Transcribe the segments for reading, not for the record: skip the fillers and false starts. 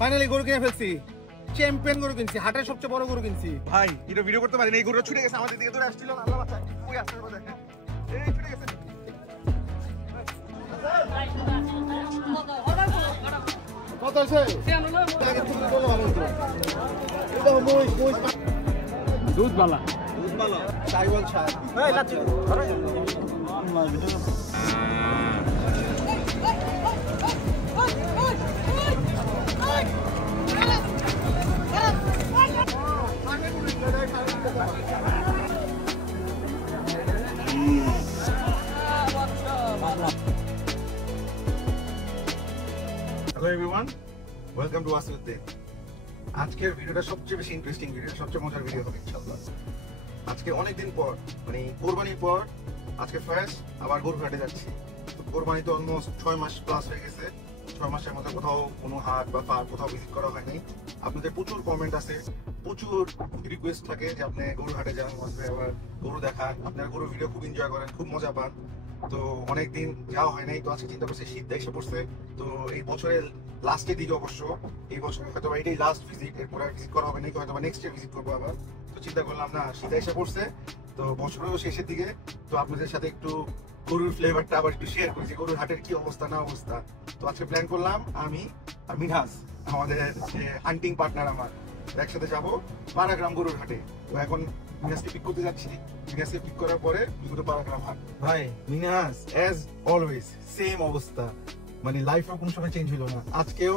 Finally গরু কিনে ফেলছি, চ্যাম্পিয়ন গরু কিনছি, হাটের সবচেয়ে বড় গরু কিনছি। ভাই এটা ভিডিও করতে পারিনি, এই গরুটা ছুটে গেছে আমাদের দিকে, দূরে আসছিল আল্লাহ বাঁচা, ওই আসছে দেখেন এই ছুটে গেছে। কত আছে? দুধ বালা চাইওয়াল ছাড় Hello everyone, welcome to Wasim Uddin. আজকের ভিডিওটা সবচেয়ে বেশি ইন্টারেস্টিং ভিডিও, সবচেয়ে মজার ভিডিও হবে ইনশাআল্লাহ। আজকে অনেকদিন পর, মানে কোরবানির পর আজকে ফার্স্ট আবার গরু হাটে যাচ্ছি। কোরবানি তো অলমোস্ট 6 মাস প্লাস হয়ে গেছে। 6 মাসের মধ্যে কোথাও কোনো হাট বা ফার্ম কোথাও ভিজিট করা হয়নি। আপনাদের প্রচুর কমেন্ট আছে, প্রচুর রিকোয়েস্ট থাকে যে আপনি গরু হাটে যান, আবার গরু দেখান, আপনারা গরু ভিডিও খুব এনজয় করেন, খুব মজা পান। তো অনেকদিন যাওয়া হয় নাই, তো আজকে চিন্তা করছি শীত এসে পড়ছে, তো এই বছরের লাস্টের দিকে অবশ্য এই বছর হয়তো এটাই লাস্ট ভিজিট, এরপর আর ভিজিট করা হবে নাকি, হয়তো নেক্সট ইয়ার ভিজিট করবো আবার। তো চিন্তা করলাম না, শীত এসে পড়ছে তো বছরেরও শেষের দিকে, তো আপনাদের সাথে একটু গরুর ফ্লেভারটা আবার একটু শেয়ার করি যে গরুর হাটের কি অবস্থা না অবস্থা। তো আজকে প্ল্যান করলাম আমি আর মিনহাজ, আমাদের যে হান্টিং পার্টনার আমার, একসাথে যাবো পাড়াগ্রাম গরুর হাটে। তো এখন মিনহাজকে পিক করতে যাচ্ছি, মিনহাজকে পিক করার পরে পাড়াগ্রাম হাট। ভাই মিনহাজ অ্যাজ অলওয়েজ সেম অবস্থা, মানে লাইফেও কোনো সময় চেঞ্জ হলো না। আজকেও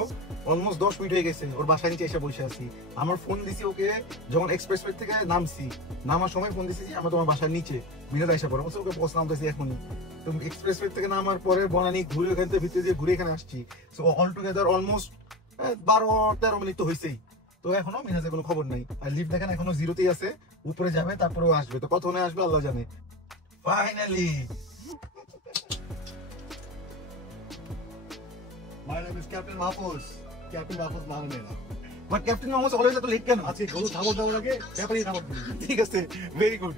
অলমোস্ট 10 মিনিট হয়ে গেছে ওর বাসায় নিচে এসে বসে আছি। আমার ফোন দিছি ওকে যখন এক্সপ্রেসওয়ে থেকে নামছি, নামার সময় ফোন দিছি যে আমরা তোমার বাসার নিচে, মিনহাজ এসে পড়ে ওকে পোস্ট নামতেছি এখনই। তো এক্সপ্রেসওয়ে থেকে নামার পরে বনানী ঘুরে ওখান থেকে ভিতরে দিয়ে ঘুরে এখানে আসছি। So all together almost 12-13 minute তো হয়েছেই। তো এখনো মিনহাজের কোনো খবর নাই, আর লিফট দেখেন এখনো জিরোতেই আছে, উপরে যাবে তারপরেও আসবে, তো কতক্ষণে আসবে আল্লাহ জানে। Finally My name is Captain Mahfouz. Captain Mahfouz নাম Naina. But captain Mohammad always এত লেট কেন? আজকে গরু থামর দেওয়ার আগে ব্যাপারই থামর দিই। ঠিক আছে, ভেরি গুড।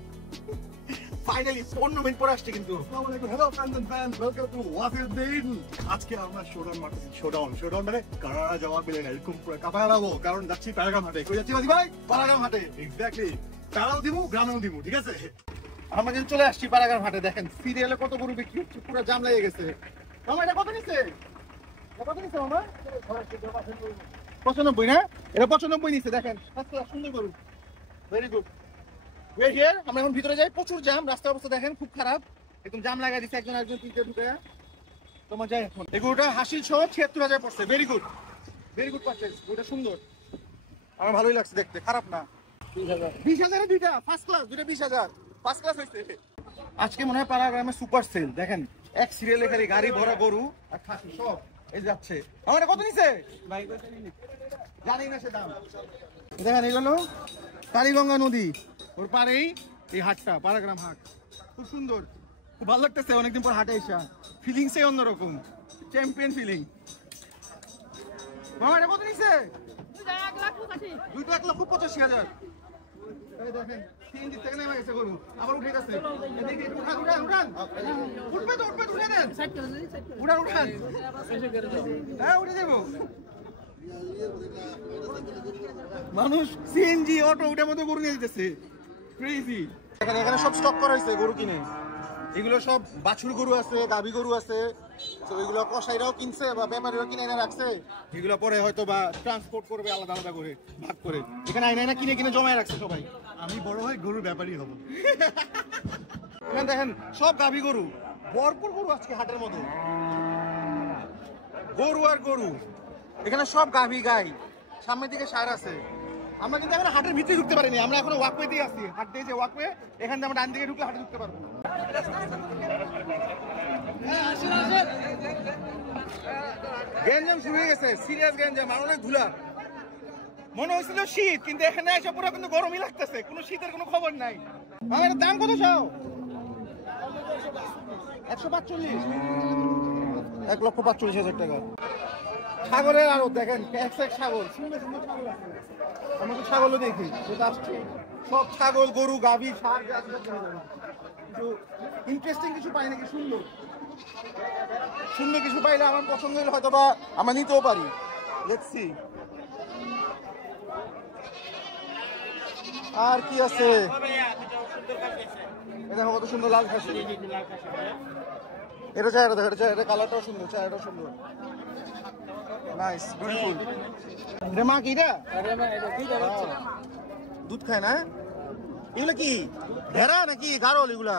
ফাইনালি 15 মিনিট পর আসছে কিন্তু। আসসালামু আলাইকুম, hello friends and fans, welcome to Wasim Uddin. আজকে আমরা শোডাউন মারতেছি, শোডাউন মানে কারারা যাওয়া মিলে না, এরকম পুরো কাপায়া যাবো, কারণ যাচ্ছি প্যারাগ্রাম হাটে। কই যাচ্ছি বাজি ভাই? পাড়াগ্রাম হাটে। এক্স্যাক্টলি, প্যারাও দিমু গ্রামেও দিমু, ঠিক আছে? আমরা কিন্তু চলে আসছি পাড়াগ্রাম হাটে। দেখেন সিরিয়ালে কত গরু বিক্রি হচ্ছে, পুরো জাম লেগে গেছে। মামা এটা কত নিছে? কত নিছে মামা? 95 না? এটা 95 নিছে। দেখেন সুন্দর গরু, ভেরি গুড। ওয়েট হিয়ার, আমরা এখন ভিতরে যাই। প্রচুর জাম, রাস্তার অবস্থা দেখেন খুব খারাপ, একদম জাম লাগাই দিচ্ছে একজন তিনটে ঢুকে। তোমার যাই এখন এই গরুটা হাসিল সহ 76,000 পড়ছে। Very good, very good purchase. গরুটা সুন্দর, আমার ভালোই লাগছে দেখতে, খারাপ না। 20,000 দুইটা ফার্স্ট ক্লাস, দুইটা 20,000 ফার্স্ট ক্লাস হয়েছে। আজকে মনে হয় পাড়াগ্রামে সুপার সেল। দেখেন এক সিরিয়ালে খালি গাড়ি ভরা গরু আর খাসি সব এই যাচ্ছে। আমার কত নিছে জানি না সে দাম। দেখেন এগুলো কালীগঙ্গা নদী, ওর পারেই এই হাটটা, পাড়াগ্রাম হাট। খুব সুন্দর, খুব ভালো লাগতেছে অনেকদিন পর হাটে এসা। ফিলিংসই অন্যরকম, চ্যাম্পিয়ন ফিলিং। মামা এটা কত নিছে? 2,85,000। দেখেন সিএনজি থেকে নেমে গেছে গরু, আবার উঠে গেছে। উঠান উঠবে তো, উঠবে উঠে দেন, উঠান হ্যাঁ উঠে যাবো। মানুষ সিএনজি অটো উঠার মতো গরু নিয়ে যেতেছে, ক্রেজি। এখানে সব স্টক করা হয়েছে গরু কিনে। এগুলো সব বাছুর গরু আছে, গাভী গরু আছে, তো এগুলো কসাইরাও কিনছে বা ব্যাপারীরাও কিনে এনে রাখছে। এগুলো পরে হয়তো বা ট্রান্সপোর্ট করবে আলাদা আলাদা করে, ভাগ করে। এখানে আইনা কিনে কিনে জমায় রাখছে সবাই। আমি বড় হয়ে গরুর ব্যাপারই হবো। এখানে দেখেন সব গাভী গরু, ভরপুর গরু আজকে হাটের মধ্যে, গরু আর গরু। এখানে সব গাভী গাই, সামনের দিকে সার আছে। আমরা কিন্তু এখন হাটের ভিতরে ঢুকতে পারিনি, আমরা এখন ওয়াকওয়ে দিয়ে আসছি। হাট দিয়ে যে ওয়াকওয়ে, এখান থেকে আমরা ডান দিকে ঢুকলে হাটে ঢুকতে পারবো। গ্যাঞ্জাম শুরু হয়ে গেছে, সিরিয়াস গ্যাঞ্জাম, আর অনেক ধুলা। মনে হয়েছিল শীত, কিন্তু এখানে এসে পুরো কিন্তু গরমই লাগতেছে, কোনো শীতের কোনো খবর নাই। আমার দাম কত চাও? 145, 1,45,000 টাকা। ছাগলের আরো দেখেন, এক ছাগল, সুন্দর সুন্দর ছাগল আছে। আমরা তো ছাগলও দেখি, আসছে সব ছাগল, গরু, গাভী, ষাঁড়, কিন্তু ইন্টারেস্টিং কিছু পাই নাকি? সুন্দর সুন্দর কিছু পাইলে আমার পছন্দ হলে হয়তো বা আমরা নিতেও পারি। Let's see. আর কি আছে দেখো কত সুন্দর লাল খাসি। এটা চায়টা দেখো, এটা কালারটাও সুন্দর, চায়টাও সুন্দর, নাইস বিউটিফুল। এটা মা কি এটা দুধ খায় না? এগুলা কি ভেড়া নাকি গারল? এগুলা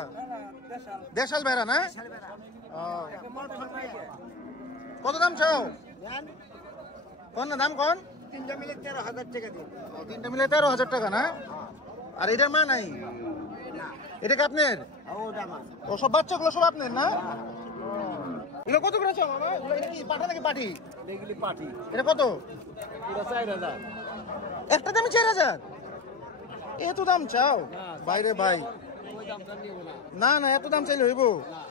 দেশাল ভেড়া না? কত দাম চাও? কোন না দাম কোন? 3টা মিলে 13,000 টাকা দিন। 3টা মিলে 13,000 টাকা না? আর এটার মা নাই? এটা কি আপনার? ও সব বাচ্চাগুলো সব আপনার না? এগুলো কত করে চাও বাবা? এটা কি পাঠা নাকি পাঠি? এগুলি পাটি। এটা কত? এটা 4,000। একটা দামে 4,000? এত দাম চাও বাইরে ভাই? ওই দামটা নিব না। না না এত দাম চাইলে হইব?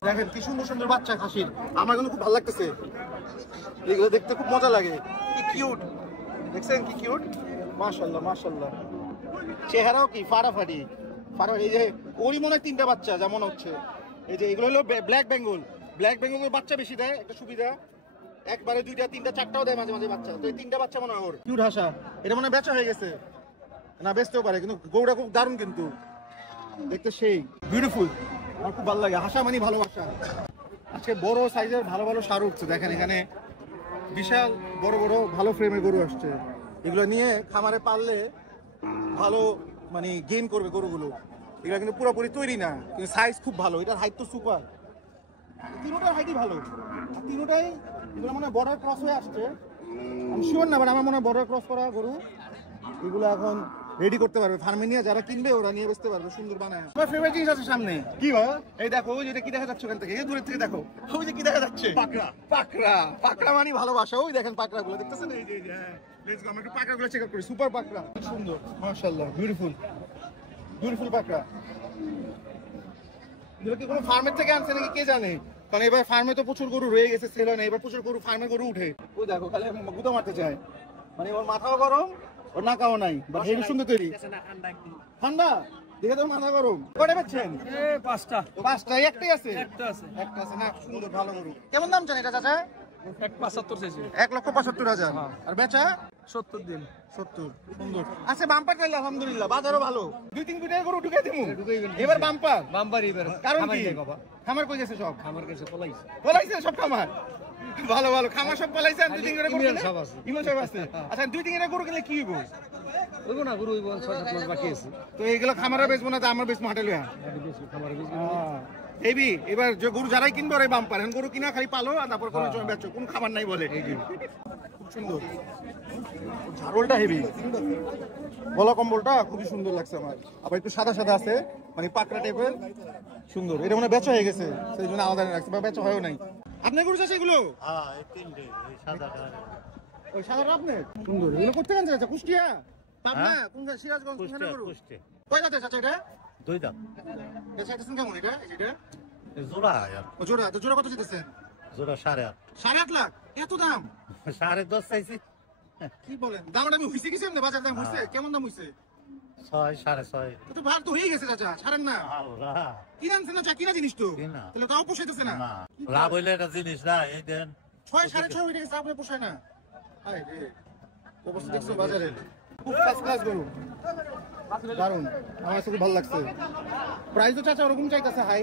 দেখেন কি সুন্দর সুন্দর বাচ্চা খাসির, আমার কিন্তু খুব ভালো লাগতেছে। এগুলো দেখতে খুব মজা লাগে, কি কিউট দেখছেন, কি কিউট, মাশাআল্লাহ মাশাআল্লাহ। চেহারাও কি ফাটাফাটি ফাটাফাটি। এই যে ওরই মনে হয় 3টা বাচ্চা যেমন হচ্ছে। এই যে এগুলো হলো ব্ল্যাক বেঙ্গল, ব্ল্যাক বেঙ্গলের বাচ্চা বেশি দেয়, একটা সুবিধা। একবারে 2টা 3টা 4টাও দেয় মাঝে মাঝে বাচ্চা। তো এই 3টা বাচ্চা মনে হয় ওর। কিউট হাসা, এটা মনে হয় বেচা হয়ে গেছে, না বেচতেও পারে, কিন্তু গরুটা খুব দারুণ, কিন্তু দেখতে সেই বিউটিফুল। আমার খুব ভালো লাগে, হাসা মানে ভালোবাসা। আজকে বড় সাইজের ভালো ভালো সার উঠছে, দেখেন এখানে বিশাল বড় বড় ভালো ফ্রেমের গরু আসছে। এগুলো নিয়ে খামারে পাললে ভালো মানে গেইন করবে গরুগুলো। এগুলো কিন্তু পুরোপুরি তৈরি না, কিন্তু সাইজ খুব ভালো। এটার হাইট তো সুপার, তিনোটার হাইটই ভালো, তিনোটাই। এগুলো মনে হয় বর্ডার ক্রস হয়ে আসছে, আমি শিওর না, বাট আমার মনে হয় বর্ডার ক্রস করা গরু। এগুলো এখন রেডি করতে পারবে ফার্মে নিয়ে, যারা কিনবে ওরা নিয়ে বেচতে পারবে সুন্দর বানায়। আমার ফেভারিট জিনিস আছে সামনে, কি বাবা? এই দেখো, ওই যেটা কি দেখা যাচ্ছে ওখান থেকে, এই দূরের থেকে দেখো, ওই যে কি দেখা যাচ্ছে, পাকড়া। পাকড়া, পাকড়া মানে ভালোবাসা। ওই দেখেন পাকড়া গুলো দেখতেছেন, এই যে লেটস গো, আমরা একটু পাকড়া গুলো চেক আউট করি। সুপার পাকড়া, সুন্দর মাশাআল্লাহ, বিউটিফুল বিউটিফুল পাকড়া। এগুলো কি কোনো ফার্মের থেকে আনছে নাকি কে জানে, কারণ এবার ফার্মে তো প্রচুর গরু রয়ে গেছে, সেল হয় না, এবার প্রচুর গরু ফার্মে গরু উঠে। ওই দেখো খালি গুঁতো মারতে চায়, মানে ওর মাথাও গরম ওর নাকাও নাই, বাট হেভি সুন্দর তৈরি। ঠান্ডা দেখে তো মাথা গরম। কয়টা বেচছেন? 5টা। 5টা? একটাই আছে? একটা আছে। একটা আছে না, সুন্দর ভালো গরু। কেমন দাম চান এটা চাচা? 1.75 চাইছি। 1,75,000। আর বেচা 70 দিন। 70। সুন্দর আছে, বাম্পার চাইলে আলহামদুলিল্লাহ, বাজারও ভালো। 2-3 কোটি গরু ঢুকে দিমু এবার বাম্পার। বাম্বারি এবার। কারণ কি খামার কই গেছে সব? খামার কাছে পলাইছে। পলাইছে সব খামার? ভালো ভালো খামার সব পলাইছেন। 2-3 করে গরু কিনলে সব আছে। ইমন সব আছে। আচ্ছা 2-3 করে গরু কিনলে কি হইব? ওইব না, গরু ওইব 6-7 মাস বাকি আছে। তো এইগুলো খামারে বেচবো না, তো আমরা বেচবো হাটে লইয়া। খামারে বেশি। এবি এবার যে গরু যারাই কিনবে ওরাই বাম্পার। এখন গরু কিনা খালি পালো আর তারপর কোনো সময় বেচো, কোনো খামার নাই বলে। খুব সুন্দর ঝাড়লটা, হেভি গলা কম্বলটা খুবই সুন্দর লাগছে আমার। আবার একটু সাদা সাদা আছে, মানে পাকড়া টাইপের, সুন্দর। এটা মানে বেচা হয়ে গেছে, সেই জন্য আলাদা রাখছে, বা বেচা হয়ও নাই। আপনার গরু চাষ এগুলো? হ্যাঁ, এই 3টে, এই সাদাটা। ওই সাদাটা আপনার? সুন্দর। এগুলো করতে গেছে চাচা? কুষ্টিয়া, পাবনা, কোন সিরাজগঞ্জ, কোনখানে গরু? কয় দাঁতে চাচা এটা? 2 দাম। এটা চাইতেছেন কেমন এটা? এটা জোড়া আর ও জোড়া, তো জোড়া কত চাইতেছেন? জোড়া 8.5। 8.5 লাখ? এত দাম? 10.5 চাইছি। কি বলেন? দামটা আমি হইছে কিছু, বাজার দাম হইছে? কেমন দাম হইছে? 6, 6.5। তো ভাগ তো হয়ে গেছে চাচা, ছাড়েন না। আল্লাহ, কিনা আনছেন না চা, কিনা জিনিস তো, কিনা। তাহলে তাও পোষাইতেছে না। না লাভ হইলে একটা জিনিস না, এই দেন 6, 6.5 হয়ে গেছে, আপনি পোষায় না। আরে রে, অবস্থা দেখছো বাজারে, খুব ফার্স্ট ক্লাস গরু, দারুন, আমার খুব ভালো লাগছে। প্রাইস তো চাচা ওরকম চাইতেছে হাই,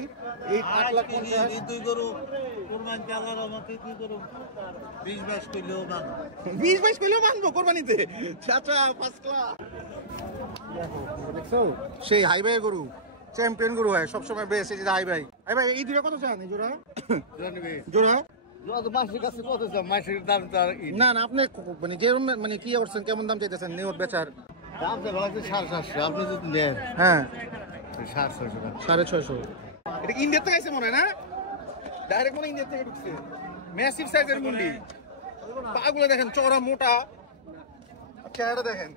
এই 8,50,000। দুই গরু কোরবানি দেওয়ার মতো, দুই গরু 20-22 কইলেও না। 20-22 কইলেও মানবো কোরবানিতে, চাচা ফার্স্ট ক্লাস। দেখছো সেই হাইওয়ে গরু, চ্যাম্পিয়ন গরু হয় সবসময় বেশ। এই যে হাইওয়ে, হাইওয়ে এই দুটো কত চান? এই জোড়া জোড়া যত মাসের কাছে কত দাম, মাসের দাম তো আর না না, আপনি মানে যেরকম মানে কি করছেন, কেমন দাম চাইতেছেন নিয়ত বেচার? দাম তো ভালো 750, আপনি যদি নেন হ্যাঁ 750 টাকা। 650। এটা কি ইন্ডিয়া থেকে আসছে মনে হয় না? ডাইরেক্ট মনে ইন্ডিয়া থেকে ঢুকছে। ম্যাসিভ সাইজের মুন্ডি, পাগুলো দেখেন চওড়া মোটা, চেহারা দেখেন।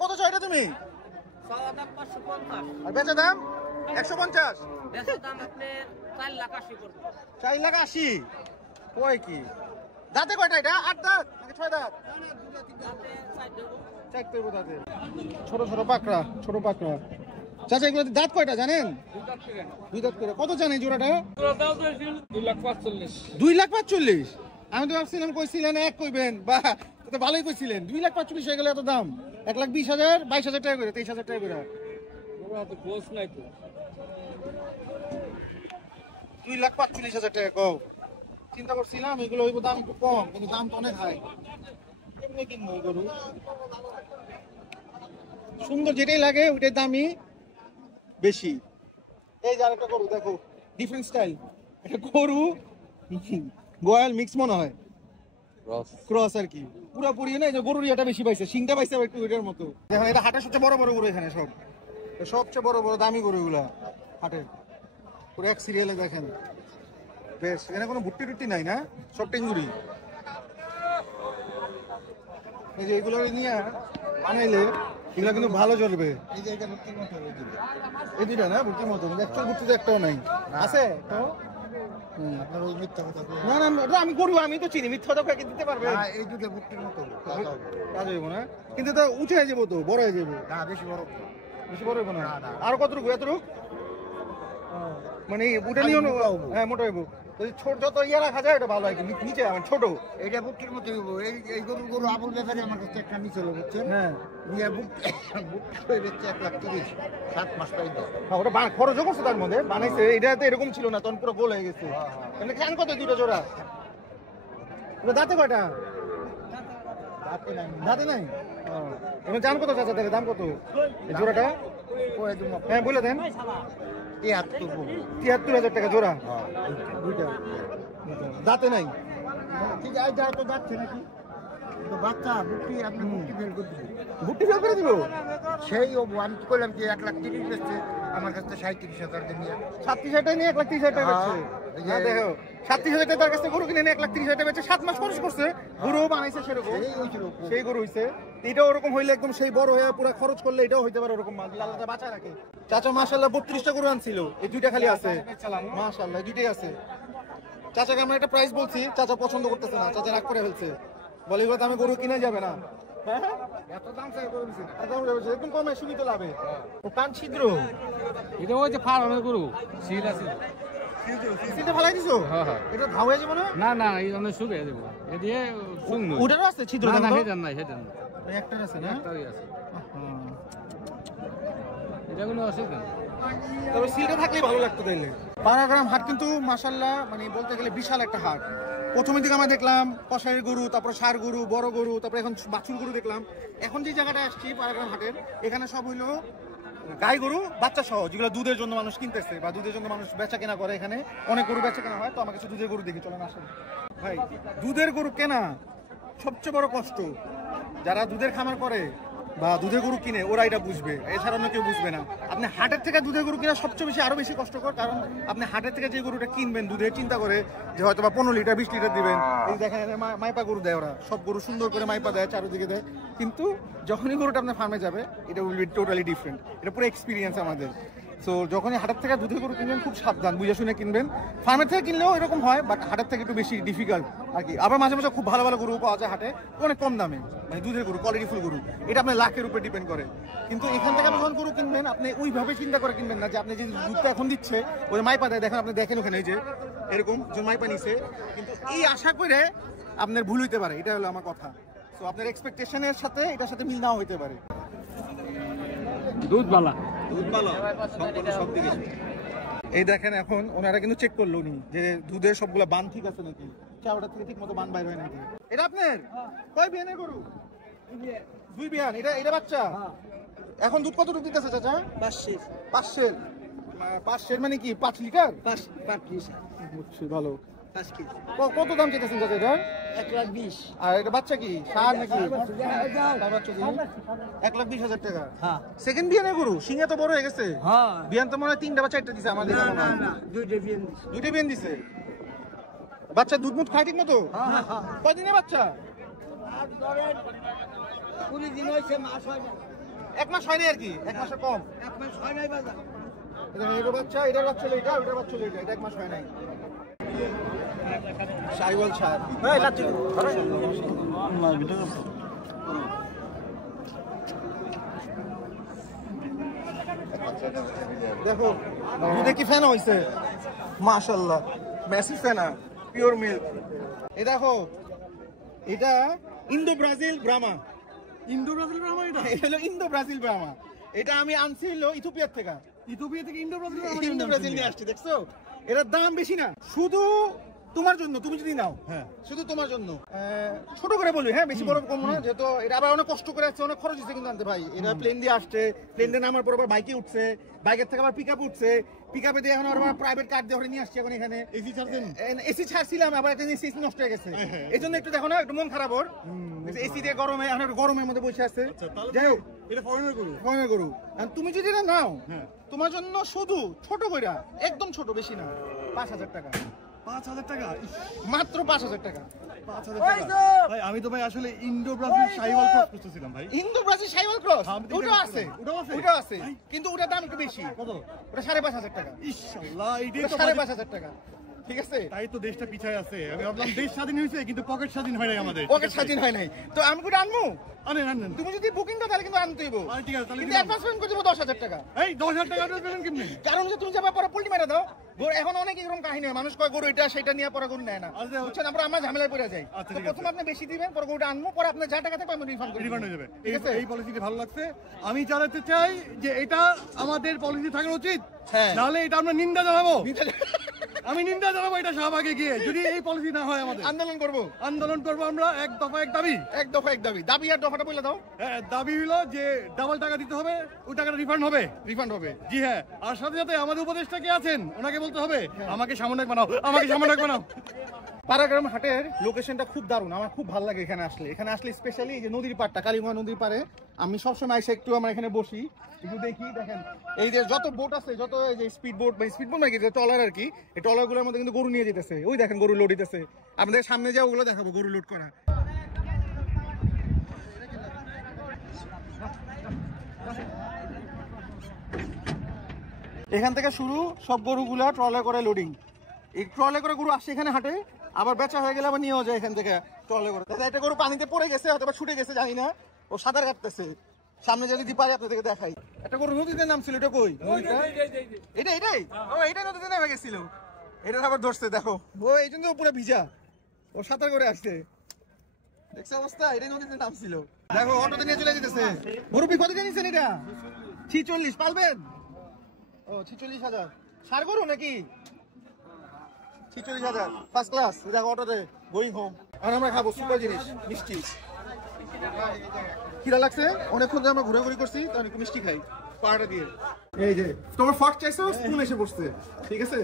কত চাই এটা তুমি? আর বেচা দাম 150? 4,80,000? কয় কি দাঁতে কয়টা এটা? 8 দাঁত নাকি 6 দাঁত? 4 দাঁতে। ছোট ছোট পাকড়া, ছোট পাকড়া। চাচা এগুলো দাঁত কয়টা জানেন? 2 দাঁত করে। কত জানেন জোড়াটা? 2,45,000। 2,45,000? আমি তো ভাবছিলাম কইছিলেন 1 কইবেন, বা তো ভালোই কইছিলেন 2,45,000 হয়ে গেলে এত দাম 1,20,000 22,000 টাকা করে 23,000 টাকা করে খোঁজ নাই তো 2,45,000 টাকা কও চিন্তা করছিলাম এগুলো হইব দাম একটু কম কিন্তু দাম তো অনেক হাই কেমনে কিনবো গরু সুন্দর যেটাই লাগে ওইটার দামই বেশি এই যে আরেকটা গরু দেখো ডিফারেন্ট স্টাইল এটা গরু গোয়াল মিক্স মনে হয় ক্রস আর কি পুরোপুরি না এই যে গরুর এটা বেশি পাইছে শিংটা পাইছে একটু ওইটার মতো দেখেন এটা হাটের সবচেয়ে বড় বড় গরু এখানে সব সবচেয়ে বড় বড় দামি গরু এগুলা হাটের পুরো এক সিরিয়ালে দেখেন বেশ এখানে কোনো ভুট্টি টুট্টি নাই না সব টেঙ্গুরি এই যে এগুলো নিয়ে বানাইলে এগুলো কিন্তু ভালো চলবে এই যে এটা ভুট্টির মতো এই দুইটা না ভুট্টির মতো একটাও ভুট্টি তো একটাও নাই আছে তো না না এটা আমি গরু আমি তো চিনি মিথ্যা তো কাকে দিতে পারবে এই দুটো ভুট্টির মতো কাজ হইব না কিন্তু তো উঠে যাবো তো বড় হয়ে যাবো না বেশি বড় হইব না আর কতটুকু এতটুকু মানে উঠে নিও হ্যাঁ মোটা হইব ছোট যত ইয়ে রাখা যায় এটা ভালো হয় নিচে আমার ছোট এইটা ভুট্টির মতো হইব এই গরু আবুল ব্যাপারে আমার কাছে একটা নিচে বুঝছেন হ্যাঁ নিয়ে ভুট্টি হয়ে যাচ্ছে 1,30,000 7 মাস পাই দেয় ওটা খরচও করছে তার মধ্যে বানাইছে এটা তো এরকম ছিল না তখন পুরো গোল হয়ে গেছে মানে কেন কত দুটো জোড়া ওটা দাঁতে কয়টা দাঁতে নাই এবার জান কত চাচা তাহলে দাম কত এই জোড়াটা হ্যাঁ বলে দেন 73,000 টাকা জোড়া দুইটা দাঁতে নাই ঠিক আছে যা তো যাচ্ছে নাকি তো বাচ্চা ভুট্টি আপনি ভুট্টি ফেল করে দিবেন ভুট্টি ফেল করে দিব সেই আমি কি করলাম যে 1,30,000 বেচছে আমার কাছে 37,000 টাকা নিয়ে 37,000 টাকা নিয়ে 1,30,000 টাকা বেচছে হ্যাঁ দেখো 37,000 টাকা তার কাছে গরু কিনে নিয়ে 1,30,000 টাকা বেচছে 7 মাস খরচ করছে গরু বানাইছে সেরকম সেই গরু হইছে এটা ওরকম হইলে একদম সেই বড় হয়ে পুরো খরচ করলে এটাও হইতে পারে ওরকম লালাটা বাঁচায় রাখে চাচা মাশাআল্লাহ 32টা গরু আনছিল এই দুইটা খালি আছে মাশাআল্লাহ দুইটাই আছে চাচাকে আমরা একটা প্রাইস বলছি চাচা পছন্দ করতেছে না চাচা রাগ করে ফেলছে বলে এগুলো দামে গরু কিনা যাবে না এত দাম চাই গরু দিছে একদম কমে সুবিধ লাভে ও কান ছিদ্র এটা ওই যে ফার্মে গরু সিল আছে সিলটা ফালাই দিছো এটা ধাও হয়ে যাবে না না না এই অনেক শুকে যাব এ দিয়ে শুকনো ওটারও আছে ছিদ্র না না হেজান নাই একটার আছে না একটাই আছে এটা কোনো আছে না তবে সিলটা থাকলেই ভালো লাগতো তাইলে পাড়াগ্রাম হাট কিন্তু মাশাআল্লাহ মানে বলতে গেলে বিশাল একটা হাট প্রথমের দিকে আমরা দেখলাম কষাইয়ের গরু তারপর ষাঁড় গরু বড় গরু তারপর এখন বাছুর গরু দেখলাম এখন যে জায়গাটা আসছি পাড়াগ্রাম হাটের এখানে সব হইলো গাই গরু বাচ্চা সহ যেগুলো দুধের জন্য মানুষ কিনতেছে বা দুধের জন্য মানুষ বেচা কেনা করে এখানে অনেক গরু বেচা কেনা হয় তো আমার কাছে দুধের গরু দেখি চলেন আসেন ভাই দুধের গরু কেনা সবচেয়ে বড় কষ্ট যারা দুধের খামার করে বা দুধের গরু কিনে ওরা এটা বুঝবে এছাড়া অন্য কেউ বুঝবে না আপনি হাটের থেকে দুধের গরু কিনা সবচেয়ে বেশি আরো বেশি কষ্টকর কারণ আপনি হাটের থেকে যে গরুটা কিনবেন দুধের চিন্তা করে যে হয়তো বা 15 লিটার 20 লিটার দিবেন এই দেখেন মাইপা গরু দেয় ওরা সব গরু সুন্দর করে মাইপা দেয় চারদিকে দেয় কিন্তু যখনই গরুটা আপনার ফার্মে যাবে এটা উইল বি টোটালি ডিফারেন্ট এটা পুরো এক্সপিরিয়েন্স আমাদের সো যখনই হাটের থেকে দুধের গরু কিনবেন খুব সাবধান বুঝে শুনে কিনবেন ফার্মের থেকে কিনলেও এরকম হয় বাট হাটের থেকে একটু বেশি ডিফিকাল্ট আর কি আবার মাঝে মাঝে খুব ভালো ভালো গরু পাওয়া যায় হাটে অনেক কম দামে মানে দুধের গরু কোয়ালিটিফুল গরু এটা আপনার লাখের উপরে ডিপেন্ড করে কিন্তু এখান থেকে আপনি যখন গরু কিনবেন আপনি ওইভাবে চিন্তা করে কিনবেন না যে আপনি যে দুধটা এখন দিচ্ছে ওই মাইপা দেয় দেখেন আপনি দেখেন ওখানে যে এরকম যে মাইপা নিছে কিন্তু এই আশা করে আপনার ভুল হইতে পারে এটা হলো আমার কথা সো আপনার এক্সপেকটেশনের সাথে এটার সাথে মিল নাও হইতে পারে দুধবালা এই দেখেন এখন ওনারা কিন্তু চেক করলো উনি যে দুধের সবগুলা বান ঠিক আছে নাকি চাওড়া থেকে ঠিক মতো বান বাইর হয় নাকি এটা আপনার কয় বিয়ানের গরু দুই বিয়ান এটা বাচ্চা এখন দুধ কত দুধ দিতেছে চাচা 500 মানে কি 5 লিটার 5 লিটার বুঝছি ভালো কত দাম চাইতেছেন চাচা এটা 1,20,000 আর এটা বাচ্চা কি ষাঁড় নাকি বাচ্চা কি 1,20,000 টাকা সেকেন্ড বিয়ানের গরু সিংহে তো বড় হয়ে গেছে বিয়ান তো মনে হয় 3টা বা 4টা দিছে আমাদের দুইটা বিয়ান দিছে বাচ্চা দুধ মুধ খায় ঠিক মতো কয়দিনে বাচ্চা 20 দিন হয়েছে মাস হয় না 1 মাস হয়নি আর কি 1 মাসের কম 1 মাস হয় নাই বাজার এটার বাচ্চা এটার বাচ্চা হলো এটা ওটার বাচ্চা হলো এটা 1 মাস হয় নাই সাইওয়াল ছাড় এই লাচ্ছি আল্লাহ ভিতরে দেখো দুধে কি ফেনা হইছে মাশাআল্লাহ মেসি ফেনা পিওর মিল্ক এই দেখো এটা Indo Brazil Brahma. Indo Brazil Brahma এটা? এটা হলো ইন্দো ব্রাজিল ব্রাহ্মা। এটা আমি আনছি হলো ইথিওপিয়া থেকে। ইথিওপিয়া থেকে ইন্দো ব্রাজিল ইন্দো ব্রাজিল নিয়ে আসছি, দেখছো? এটার দাম বেশি না, শুধু তোমার জন্য, তুমি যদি নাও, হ্যাঁ শুধু তোমার জন্য ছোট করে বলবি, হ্যাঁ বেশি বড় কম না, যেহেতু এটা আবার অনেক কষ্ট করে আসছে, অনেক খরচ হচ্ছে কিন্তু আনতে ভাই। এটা প্লেন দিয়ে আসছে, প্লেন দিয়ে নামার পর আবার বাইকে উঠছে, বাইকের থেকে আবার পিকআপ উঠছে, পিকআপে দিয়ে এখন আবার প্রাইভেট কার দিয়ে নিয়ে আসছে এখন এখানে। এসি ছাড়ছেন? এসি ছাড়ছিলাম, আবার একটা এসি নষ্ট হয়ে গেছে, এই জন্য একটু দেখো না, একটু মন খারাপ ওর। এসি দিয়ে গরমে, এখন একটু গরমের মধ্যে বসে আছে। যাই হোক, এটা ফরেনার গরু। ফরেনার গরু। তুমি যদি এটা নাও, হ্যাঁ তোমার জন্য শুধু ছোট কইরা, একদম ছোট, বেশি না, 5,000 টাকা। 5,000 টাকা? মাত্র 5,000 টাকা। 5,000 টাকা? ভাই আমি তো ভাই আসলে ইন্ডো ব্রাজিল শাহিওয়াল ক্রস করতেছিলাম ভাই। ইন্দো ব্রাজিল শাহিওয়াল ক্রস ওটাও আছে, ওটাও আছে, কিন্তু ওটার দাম একটু বেশি। কত? ওটা 5,500 টাকা। ইনশাআল্লাহ এইটাই তো 5,500 টাকা, ঠিক আছে? তাই তো দেশটা পিছায় আছে। আমি ভাবলাম দেশ স্বাধীন হয়েছে কিন্তু পকেট স্বাধীন হয় নাই আমাদের। পকেট স্বাধীন হয় নাই, তো আমি কোটা আনবো। আনেন আনেন। তুমি যদি বুকিং দাও তাহলে কিন্তু আনতে হইব, ঠিক আছে, তাহলে কিন্তু অ্যাডভান্স পেমেন্ট করে দেবো 10,000 টাকা। এই 10,000 টাকা অ্যাডভান্স পেলেন কেমনে? কারণ যে তুমি যাবে পরে পোল্ট্রি মেরে দাও। এখন অনেক এরকম কাহিনী হয়, মানুষ কয় গরু এটা সেটা নিয়ে পরে গরু নেয় না, আচ্ছা, বুঝছেন? আমরা ঝামেলায় পড়ে যাই। আচ্ছা, তো ঠিক আছে। প্রথমে আপনি বেশি দিবেন, পরে গরুটা আনবো, পরে আপনার যা টাকা থাকবে আমি রিফান্ড করে রিফান্ড হয়ে যাবে। ঠিক আছে? এই পলিসিটা ভালো লাগছে। আমি জানাতে চাই যে এটা আমাদের পলিসি থাকা উচিত, হ্যাঁ। নাহলে এটা আমরা নিন্দা জানাবো। আমি নিন্দা জানাবো এটা শাহবাগে গিয়ে, যদি এই পলিসি না হয় আমাদের। আন্দোলন করবো, আন্দোলন করবো আমরা, এক দফা এক দাবি। এক দফা এক দাবি। দাবি আর দফাটা বলে দাও। হ্যাঁ, দাবি হলো যে ডাবল টাকা দিতে হবে, ওই টাকাটা রিফান্ড হবে। রিফান্ড হবে, জি হ্যাঁ। আর সাথে সাথে আমাদের উপদেষ্টা কে আছেন ওনাকে বলতে হবে আমাকে সামনে বানাও, আমাকে সামনে বানাও। পাড়াগ্রাম হাটের লোকেশনটা খুব দারুণ, আমার খুব ভালো লাগে এখানে আসলে। এখানে আসলে স্পেশালি যে নদীর পাড়টা, কালীগঙ্গা নদীর পাড়ে আমি সবসময় এসে একটু আমরা এখানে বসি, একটু দেখি। দেখেন এই যে যত বোট আছে, যত এই যে স্পিড বোট নাকি, যে ট্রলার আর কি, এই ট্রলার গুলোর মধ্যে কিন্তু গরু নিয়ে যেতেছে। ওই দেখেন গরু লোড দিতেছে, আমাদের সামনে যাও ওগুলো দেখাবো, গরু লোড করা। এখান থেকে শুরু, সব গরুগুলা ট্রলে করে লোডিং। এই ট্রলে করে গরু আসছে এখানে হাটে, আবার বেচা হয়ে গেলে আবার নিয়েও যায় এখান থেকে ট্রলে করে। দাদা একটা গরু পানিতে পড়ে গেছে, হয়তো বা ছুটে গেছে, জানি না, ও সাঁতার কাটতেছে। সামনে যদি পারে আপনাদেরকে দেখাই। একটা গরু নদীতে নামছিল, এটা কই? এটাই ও, এটাই নদীতে নেমে গেছিল, এটা আবার ধরছে, দেখো ও, এই জন্য পুরো ভিজা, ও সাঁতার করে আসছে, দেখছে অবস্থা। এটাই নদীতে নামছিল, দেখো অটোতে নিয়ে চলে যেতেছে। গরু কত জানিয়েছেন এটা? 46 পালবেন? ও 46,000 সার গরু নাকি? 46,000 ফার্স্ট ক্লাস। দেখো অটোতে গোয়িং হোম। আর আমরা খাবো সুপার জিনিস, মিষ্টি। খিদা লাগছে, অনেকক্ষণ ধরে আমরা ঘোরাঘুরি করছি, তাহলে একটু মিষ্টি খাই পাড়াটা দিয়ে। এই যে তোমার ফর্ক চাইছো, স্পুন এসে বসছে, ঠিক আছে?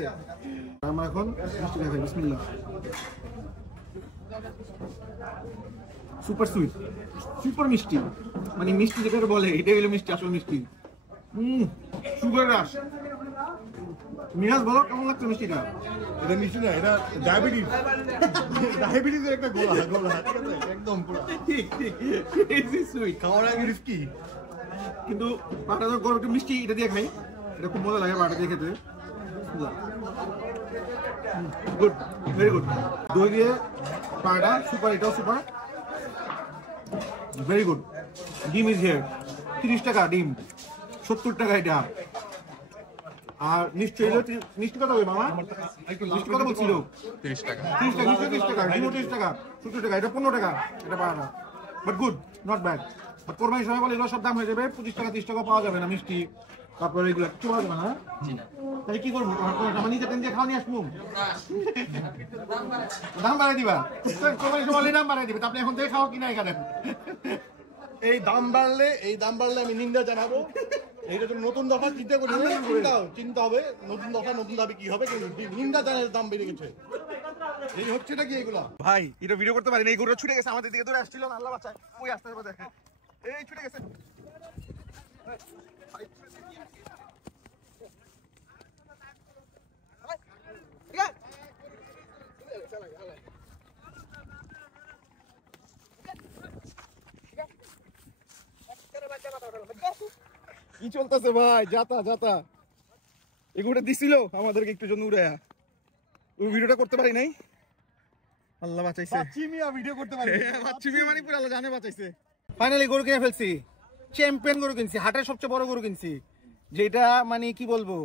আমরা এখন মিষ্টি খাই, বিসমিল্লাহ। সুপার সুইট, সুপার মিষ্টি, মানে মিষ্টি যেটা বলে এটাই হলো মিষ্টি, আসল মিষ্টি। সুগার রাশ। মিরাজ বলো কেমন লাগছে মিষ্টিটা? এটা মিষ্টি না, এটা ডায়াবেটিস, ডায়াবেটিসের একটা গোলা গোলা, ঠিক আছে? একদম পুরো ঠিক ঠিক, ইজি সুইট, খাওয়ার আগে রিস্কি। কিন্তু পাটা তো গরম একটু মিষ্টি, এটা দিয়ে খাই, এটা খুব মজা লাগে পাটা দিয়ে খেতে। Good, very good. দই দিয়ে পাটা সুপার, এটাও সুপার, ভেরি গুড। ডিম ইজ হিয়ার, 30 টাকা ডিম, 70 টাকা এটা। আর নিশ্চয়ই মিষ্টি কথা বলবে মামা, মিষ্টি কথা বলছিল 30 টাকা। 30 টাকা, 30 টাকা, ডিমও 30 টাকা, 70 টাকা, এটা 15 টাকা, এটা পাওয়া না। But good, not bad. But কোরবানির সময় বলে এগুলো সব দাম হয়ে যাবে, 25 টাকা 30 টাকা পাওয়া যাবে না মিষ্টি, তারপরে এগুলো কিছু পাওয়া যাবে না। তাহলে কি করবো? আমার নিজে টেন দিয়ে খাওয়া নিয়ে আসবো, দাম বাড়াই দিবা? কোরবানির সময় দাম বাড়াই দিবে, আপনি এখন থেকে খাওয়া কিনা এখানে। এই দাম বাড়লে আমি নিন্দা জানাবো। এইটা তো নতুন দফা চিন্তা করি, চিন্তা হবে নতুন দফা নতুন দাবি কি হবে, কিন্তু নিন্দা জানার দাম বেড়ে গেছে। এই হচ্ছে এটা কি এগুলা? ভাই এটা ভিডিও করতে পারিনি, এই গরুটা ছুটে গেছে আমাদের দিকে, দূরে আসছিল না, আল্লাহ বাঁচায়, ওই আসতে হবে, দেখেন এই ছুটে গেছে। কি চলতেছে ভাই? যাতা যাতা এগুলো দিছিল আমাদেরকে একটু জন্য উড়ে, ওই ভিডিওটা করতে পারি নাই, আল্লাহ বাঁচাইছে। চিমিয়া ভিডিও করতে পারি, মানে পুরো আল্লাহ জানে বাঁচাইছে। ফাইনালি গরু কিনে ফেলছি, চ্যাম্পিয়ন গরু কিনছি, হাটের সবচেয়ে বড় গরু কিনছি, যেটা মানে কি বলবো,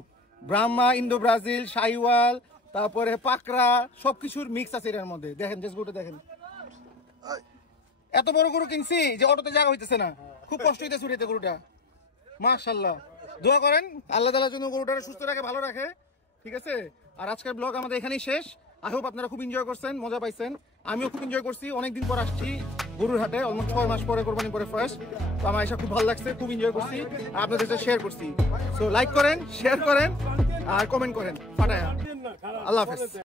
ব্রাহ্মা, ইন্দো ব্রাজিল, শাহিওয়াল, তারপরে পাকড়া, সবকিছুর মিক্স আছে এটার মধ্যে। দেখেন জাস্ট গরুটা দেখেন, এত বড় গরু কিনছি যে অটোতে জায়গা হইতেছে না, খুব কষ্ট হইতেছে উঠাইতে গরুটা। মাশাআল্লাহ, দোয়া করেন আল্লাহ তাআলার জন্য গরুটা সুস্থ রাখে, ভালো রাখে, ঠিক আছে। আর আজকের ব্লগ আমাদের এখানেই শেষ। আই হোপ আপনারা খুব এনজয় করছেন, মজা পাইছেন, আমিও খুব এনজয় করছি। অনেকদিন পর আসছি গরুর হাটে, অলমোস্ট 6 মাস পরে, কোরবানি পরে ফার্স্ট। তো আমার এসে খুব ভালো লাগছে, খুব এনজয় করছি, আর আপনাদের সাথে শেয়ার করছি। সো লাইক করেন, শেয়ার করেন আর কমেন্ট করেন ফাটায়া। আল্লাহ হাফেজ।